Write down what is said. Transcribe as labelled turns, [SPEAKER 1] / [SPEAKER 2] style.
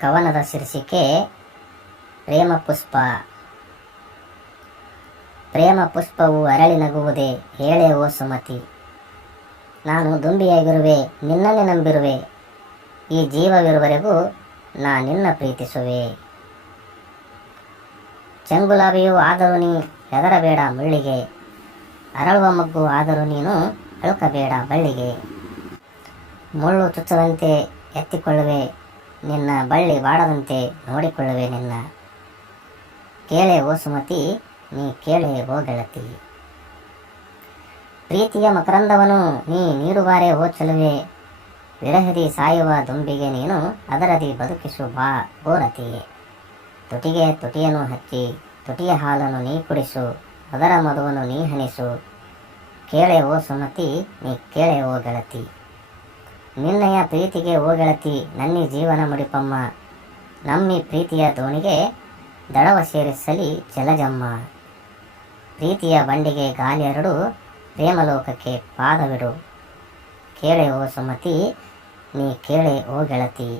[SPEAKER 1] ಕವನದ ಶೀರ್ಷಿಕೆ ಪ್ರೇಮ ಪುಷ್ಪ. ಪ್ರೇಮ ಪುಷ್ಪವು ಅರಳಿ ನಗುವುದೇ, ಹೇಳೆ ಓ ಸುಮತಿ. ನಾನು ದುಂಬಿಯಾಗಿರುವೆ ನಿನ್ನನ್ನೇ ನಂಬಿರುವೆ. ಈ ಜೀವವಿರುವವರೆಗೂ ನಾ ನಿನ್ನ ಪ್ರೀತಿಸುವೆ. ಚೆಂಗುಲಾಬಿಯೂ ಆದರೂ ನೀ ಹೆದರಬೇಡ ಮುಳ್ಳಿಗೆ. ಅರಳುವ ಮಗ್ಗು ಆದರೂ ನೀನು ಅಳುಕಬೇಡ ಬಳ್ಳಿಗೆ. ಮುಳ್ಳು ಚುಚ್ಚದಂತೆ ಎತ್ತಿಕೊಳ್ಳುವೆ. ನಿನ್ನ ಬಳ್ಳಿ ಬಾಡದಂತೆ ನೋಡಿಕೊಳ್ಳುವೆ ನಿನ್ನ. ಕೇಳೆ ಓ ಸುಮತಿ, ನೀ ಕೇಳೆ ಓ ಗೆಳತಿ. ಪ್ರೀತಿಯ ಮಕರಂದವನು, ನೀ ನೀರು ಬಾರೆ ಓ ಚಲುವೆ. ವಿರಹದಿ ಸಾಯುವ ದುಂಬಿಗೆ ನೀನು ಅದರದಿ ಬದುಕಿಸು ಬಾ ಗೋರತಿ ತುಟಿಗೆ ತುಟಿಯನ್ನು ಹಚ್ಚಿ, ತುಟಿಯ ಹಾಲನ್ನು ನೀ ಕುಡಿಸು, ಅದರ ಮದುವನ್ನು ನೀ ಹನಿಸು. ಕೇಳೆ ಓ ಸುಮತಿ, ನೀ ಕೇಳೆ ಓ ಗೆಳತಿ. ನಿನ್ನಯ ಪ್ರೀತಿಗೆ ಓ ಗೆಳತಿ ನನ್ನಿ ಜೀವನ ಮುಡಿಪಮ್ಮ. ನಮ್ಮಿ ಪ್ರೀತಿಯ ದೋಣಿಗೆ ದಡವ ಸೇರಿಸಲಿ ಜಲಜಮ್ಮ. ಪ್ರೀತಿಯ ಬಂಡಿಗೆ ಗಾಲಿಯರಡು ಪ್ರೇಮಲೋಕಕ್ಕೆ ಪಾದವಿಡು. ಕೇಳೆ ಓ ಸುಮತಿ, ನೀ ಕೇಳೆ ಓ ಗೆಳತಿ